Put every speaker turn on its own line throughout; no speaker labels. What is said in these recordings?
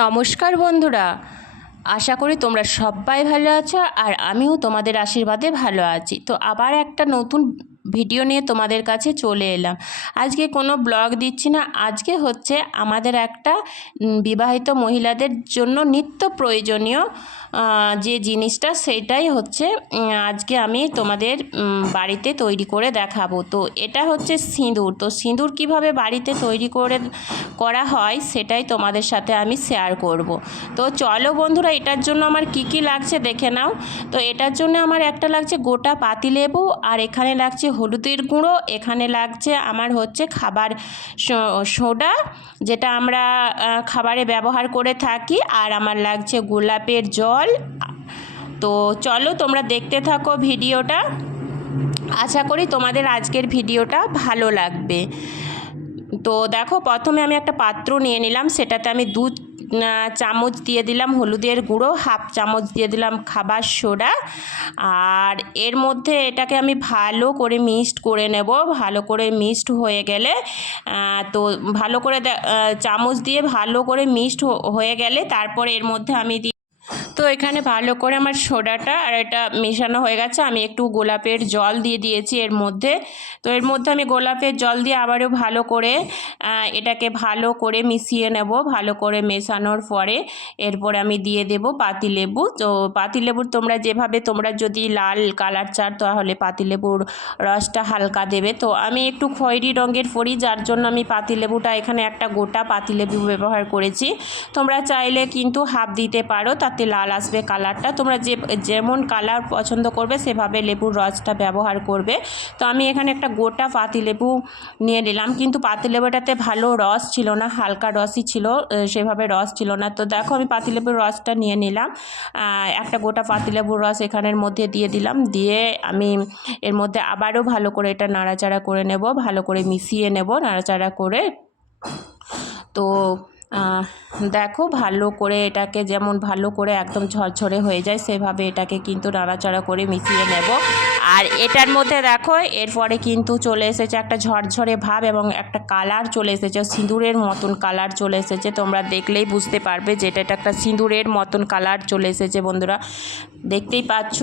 নমস্কার বন্ধুরা। আশা করি তোমরা সবাই ভালো আছো আর আমিও তোমাদের আশীর্বাদে ভালো আছি। তো আবার একটা নতুন ভিডিও নিয়ে তোমাদের কাছে চলে এলাম। আজকে কোনো ব্লগ দিচ্ছি না, আজকে হচ্ছে আমাদের একটা বিবাহিত মহিলাদের জন্য নিত্য প্রয়োজনীয় যে জিনিসটা সেটাই হচ্ছে আজকে আমি তোমাদের বাড়িতে তৈরি করে দেখাবো। তো এটা হচ্ছে সিঁদুর। তো সিঁদুর কীভাবে বাড়িতে তৈরি করে, করা হয় সেটাই তোমাদের সাথে আমি শেয়ার করব। তো চলো বন্ধুরা, এটার জন্য আমার কি কি লাগছে দেখে নাও। তো এটার জন্য আমার একটা লাগছে গোটা পাতিলেবু আর এখানে লাগছে হলুদের গুঁড়ো এখানে লাগছে আমার হচ্ছে খাবার সোডা যেটা আমরা খাবারে ব্যবহার করে থাকি আর আমার লাগছে গোলাপের জল। তো চলো তোমরা দেখতে থাকো ভিডিওটা। আশা করি তোমাদের আজকের ভিডিওটা ভালো লাগবে। তো দেখো প্রথমে আমি একটা পাত্র নিয়ে নিলাম সেটাতে আমি দু আহ, চামচ দিয়ে দিলাম হলুদের গুঁড়ো, হাফ চামচ দিয়ে দিলাম খাবার সোডা। আর এর মধ্যে এটাকে আমি ভালো করে মিক্সড করে নেব, ভালো করে মিক্সড হয়ে গেলে তো ভালো করে চামচ দিয়ে ভালো করে মিক্সড হয়ে গেলে তারপর এর মধ্যে আমি তো এখানে ভালো করে আমার সোডাটা আর এটা মেশানো হয়ে গেছে। আমি একটু গোলাপের জল দিয়ে দিয়েছি এর মধ্যে। তো এর মধ্যে আমি গোলাপের জল দিয়ে আবারও ভালো করে এটাকে ভালো করে মিশিয়ে নেব, ভালো করে মেশানোর পরে এরপর আমি দিয়ে দেব পাতিলেবু। তো পাতিলেবুর তোমরা যেভাবে, তোমরা যদি লাল কালার চার তাহলে পাতিলেবুর রসটা হালকা দেবে। তো আমি একটু খয়েরি রঙের পরি যার জন্য আমি পাতিলেবুটা এখানে একটা গোটা পাতিলেবু ব্যবহার করেছি। তোমরা চাইলে কিন্তু হাফ দিতে পারো, তাতে লাল আসবে কালারটা। তোমরা যে, যেমন কালার পছন্দ করবে, সেভাবে লেবুর রসটা ব্যবহার করবে। তো আমি এখানে একটা গোটা পাতিলেবু নিয়ে নিলাম। কিন্তু পাতিলেবুটাতে ভালো রস ছিল না, হালকা রসই ছিল সেভাবে রস ছিল না। তো দেখো আমি পাতিলেবুর রসটা নিয়ে নিলাম। একটা গোটা পাতিলেবুর রস এখানের মধ্যে দিয়ে দিলাম। দিয়ে আমি এর মধ্যে আবারও ভালো করে এটা নাড়াচাড়া করে নেব, ভালো করে মিশিয়ে নেব, নাড়াচাড়া করে। তো দেখো ভালো করে এটাকে যেমন ভালো করে একদম ঝরঝরে হয়ে যায়, সেভাবে এটাকে কিন্তু নাড়াচাড়া করে মিশিয়ে নেব। আর এটার মধ্যে দেখো, এরপরে কিন্তু চলে এসেছে একটা ঝরঝরে ভাব এবং একটা কালার চলে এসেছে, সিঁদুরের মতন কালার চলে এসেছে। তোমরা দেখলেই বুঝতে পারবে যে এটা একটা সিঁদুরের মতন কালার চলে এসেছে বন্ধুরা। দেখতেই পাচ্ছ,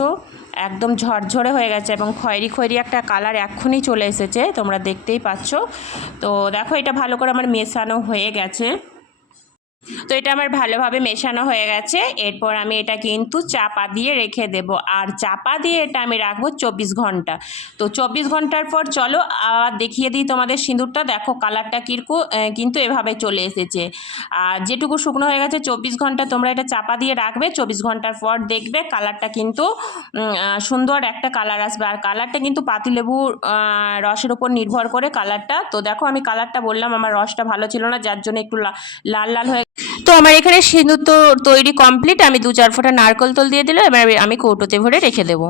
একদম ঝরঝরে হয়ে গেছে এবং খয়েরি খয়েরি একটা কালার এক্ষুনি চলে এসেছে, তোমরা দেখতেই পাচ্ছ। তো দেখো, এটা ভালো করে আমার মেশানো হয়ে গেছে। তো এটা আমার ভালোভাবে মেশানো হয়ে গেছে। এরপর আমি এটা কিন্তু চাপা দিয়ে রেখে দেব। আর চাপা দিয়ে এটা আমি রাখব চব্বিশ ঘণ্টা। তো চব্বিশ ঘণ্টার পর চলো আবার দেখিয়ে দিই তোমাদের সিঁদুরটা। দেখো কালারটা কিরকু কিন্তু এভাবে চলে এসেছে। আর যেটুকু শুকনো হয়ে গেছে চব্বিশ ঘণ্টা তোমরা এটা চাপা দিয়ে রাখবে। চব্বিশ ঘণ্টার পর দেখবে কালারটা কিন্তু সুন্দর একটা কালার আসবে। আর কালারটা কিন্তু পাতিলেবুর রসের উপর নির্ভর করে কালারটা। তো দেখো আমি কালারটা বললাম, আমার রসটা ভালো ছিল না, যার জন্য একটু লাল লাল হয়ে তো আমার এখানে সিঁদুর তো তৈরি কমপ্লিট আমি দু চার ফোঁটা নারকল তোল দিয়ে দিলাম এবার আমি কৌটোতে ভরে রেখে দেবো।